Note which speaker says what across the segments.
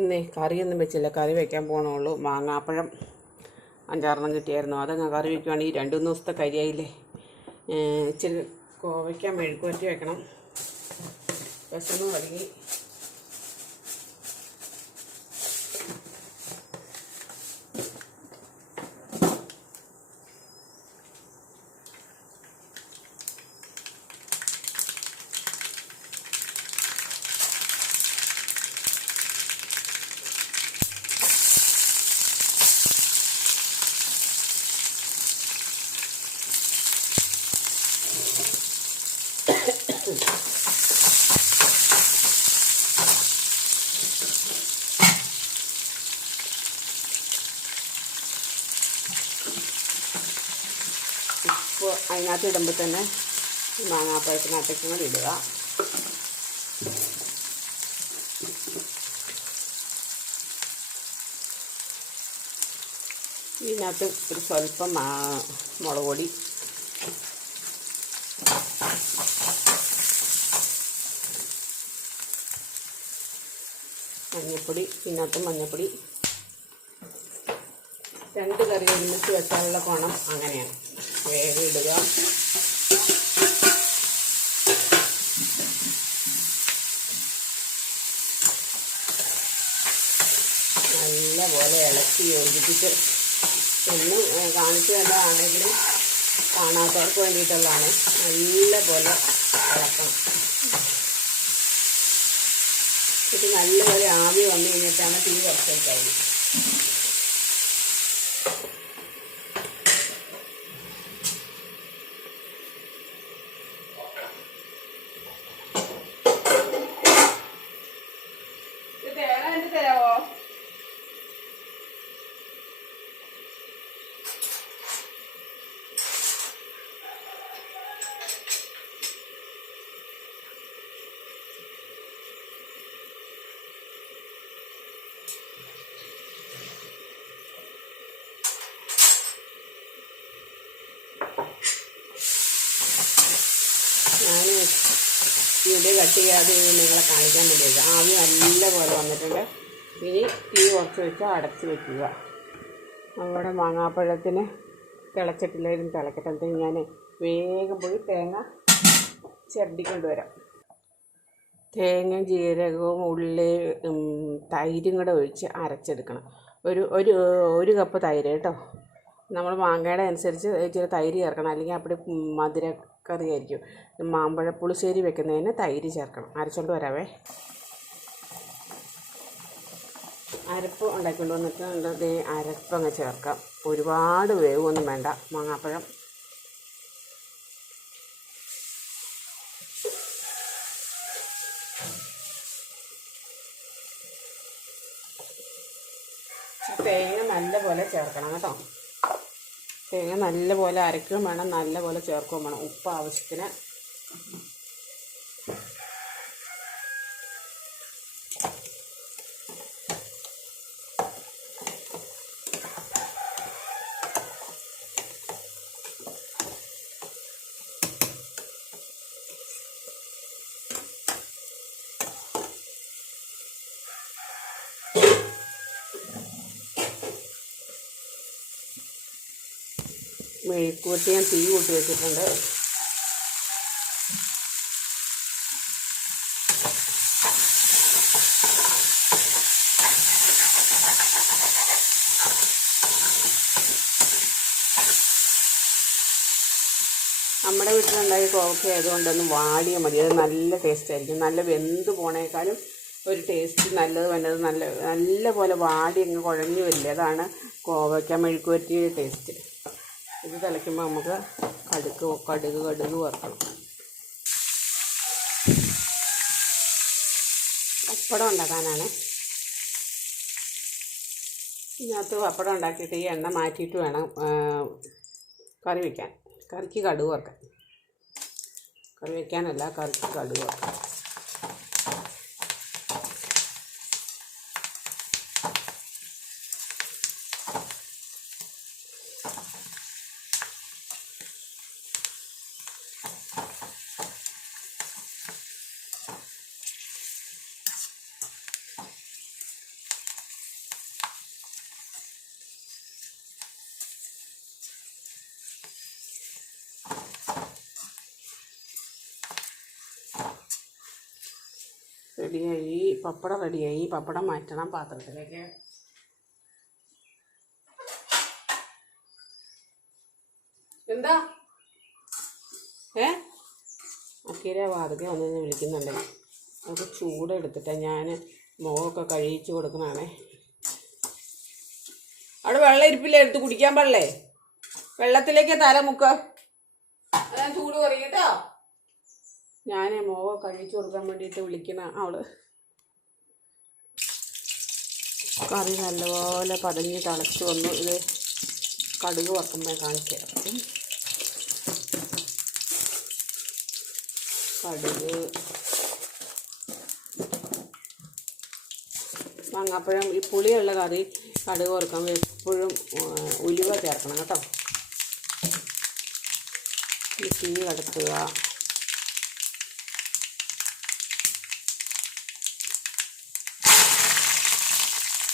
Speaker 1: ഇന്നേ കറിയൊന്നും വെച്ചില്ല കറി വയ്ക്കാൻ പോകണുള്ളൂ മാങ്ങാപ്പഴം അഞ്ചാറെണ്ണം കിട്ടിയായിരുന്നു അതങ്ങ് കറി വയ്ക്കുവാണെങ്കിൽ രണ്ട് മൂന്ന് ദിവസത്തെ കരിയായില്ലേ ഇച്ചിരി കോവയ്ക്കാൻ മെഴുക്കുവറ്റി വെക്കണം വിശന്നും ഒരുങ്ങി ഉപ്പ് അതിനകത്ത് ഇടുമ്പോൾ തന്നെ മാങ്ങാപ്പഴത്തിനകത്തേക്കും കൂടി ഇടുക ഇതിനകത്ത് ഒരു സ്വല്പം മുളക് പൊടി മഞ്ഞൾപ്പൊടി പിന്നാട്ട് മഞ്ഞൾപ്പൊടി രണ്ട് കറി ഒരുമിച്ച് വെച്ചാലുള്ള കോണം അങ്ങനെയാണ് വേഗം ഇടുക നല്ലപോലെ ഇളക്കി യോജിപ്പിച്ച് ഒന്നും കാണിച്ചു തന്നതാണെങ്കിലും കാണാത്തവർക്ക് വേണ്ടിയിട്ടുള്ളതാണ് നല്ലപോലെ ഇളക്കണം ഇത് നല്ലപോലെ ആവി വന്നു കഴിഞ്ഞിട്ടാണ് തീ കുറച്ച് കട്ട് ചെയ്യാതെ നിങ്ങളെ കാണിക്കാൻ വേണ്ടിയിട്ട് ആവി നല്ലപോലെ വന്നിട്ടുണ്ട് ഇനി തീ കുറച്ച് വെച്ച് അടച്ച് വെക്കുക നമ്മുടെ മാങ്ങാപ്പഴത്തിന് തിളച്ചിട്ടില്ലായിരുന്നു തിളക്കട്ടെ ഞാൻ വേഗം പോയി തേങ്ങ വരാം തേങ്ങ ജീരകവും ഉള്ളി തൈരും കൂടെ ഒഴിച്ച് അരച്ചെടുക്കണം ഒരു ഒരു ഒരു കപ്പ് തൈര് കേട്ടോ നമ്മൾ മാങ്ങയുടെ അനുസരിച്ച് ഇച്ചിരി തൈര് ചേർക്കണം അല്ലെങ്കിൽ അപ്പോൾ മധുര കറിയായിരിക്കും മാമ്പഴപ്പുളിശ്ശേരി വെക്കുന്നതിന് തൈര് ചേർക്കണം അരച്ചുകൊണ്ട് വരാവേ അരപ്പ് ഉണ്ടാക്കിക്കൊണ്ട് വന്നിട്ടുണ്ട് ദേ അരപ്പങ്ങ് ചേർക്കാം ഒരുപാട് വേവൊന്നും വേണ്ട മാങ്ങാപ്പഴം തേങ്ങ നല്ലപോലെ ചേർക്കണം കേട്ടോ തേങ്ങ നല്ലപോലെ അരക്കുകയും വേണം നല്ലപോലെ ചേർക്കുകയും വേണം ഉപ്പ് ആവശ്യത്തിന് മെഴുക്കൂട്ടി ഞാൻ തീ കൂട്ടി വെച്ചിട്ടുണ്ട് നമ്മുടെ വീട്ടിലുണ്ടായ കോവക്ക ആയതുകൊണ്ട് വാടിയ മതി അത് നല്ല ടേസ്റ്റ് ആയിരിക്കും നല്ല വെന്ത് പോണേക്കാളും ഒരു ടേസ്റ്റ് നല്ലത് വേണ്ടത് നല്ല നല്ല പോലെ വാടി അങ്ങ് കുഴഞ്ഞു വരില്ല അതാണ് കോവയ്ക്ക മെഴുക്കുവറ്റിയ ടേസ്റ്റ് ഇത് തിളയ്ക്കുമ്പോൾ നമുക്ക് കടുക്ക് കടുക് കടുക് വറുക്കണം പപ്പടം ഉണ്ടാക്കാനാണ് ഇതിനകത്ത് പപ്പടം ഉണ്ടാക്കിയിട്ട് ഈ എണ്ണ മാറ്റിയിട്ട് വേണം കറി വയ്ക്കാൻ കറിക്ക് കടുക് വറക്കാം കറി വയ്ക്കാനല്ല കറിക്ക് കടുക് വറക്കാം റെഡിയായി പപ്പടം റെഡിയായി പപ്പടം മാറ്റണം പാത്രത്തിലേക്ക് എന്താ ഏ അക്കീര വാതക വന്ന് വിളിക്കുന്നുണ്ട് നമുക്ക് ചൂടെടുത്തിട്ട് ഞാൻ മുഖമൊക്കെ കഴിയിച്ച് കൊടുക്കുന്നതാണേ അവിടെ വെള്ളം ഇരിപ്പില്ല എടുത്ത് കുടിക്കാൻ പാടില്ലേ വെള്ളത്തിലേക്ക് തല മുക്ക ചൂട് കുറയും കേട്ടോ ഞാൻ മോവ കഴിച്ചു കൊടുക്കാൻ വേണ്ടിയിട്ട് വിളിക്കുന്ന അവള് കറി നല്ലപോലെ പതഞ്ഞ് തിളച്ചു വന്നു ഇത് കടുക് വറക്കുമ്പോൾ കാണിക്കാം കടുക് മാങ്ങാപ്പഴം ഈ പുളിയുള്ള കറി കടുക് വറുക്കാൻ എപ്പോഴും ഉലുവ ചേർക്കണം കേട്ടോ തീ കടത്തുക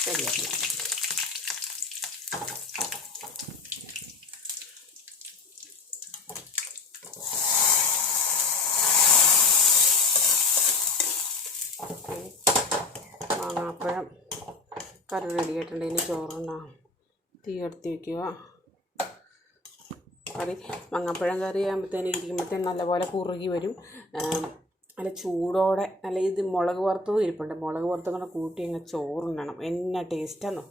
Speaker 1: ശരിയാക്കണം മാങ്ങാപ്പഴം കറി റെഡി ആയിട്ടുണ്ട് ഇനി ചോറുണ്ടാ തീ എടുത്ത് വയ്ക്കുക കറി മാങ്ങാപ്പഴം കറി ആകുമ്പോഴത്തേനും ഇരിക്കുമ്പോഴത്തേനും നല്ലപോലെ കുറുകി വരും നല്ല ചൂടോടെ നല്ല ഇത് മുളക് വറുത്തതും ഇരിപ്പുണ്ട് മുളക് വറുത്തതും കൂടെ കൂട്ടി അങ്ങ് ചോറുണ്ണണം എന്നാ ടേസ്റ്റാന്നോ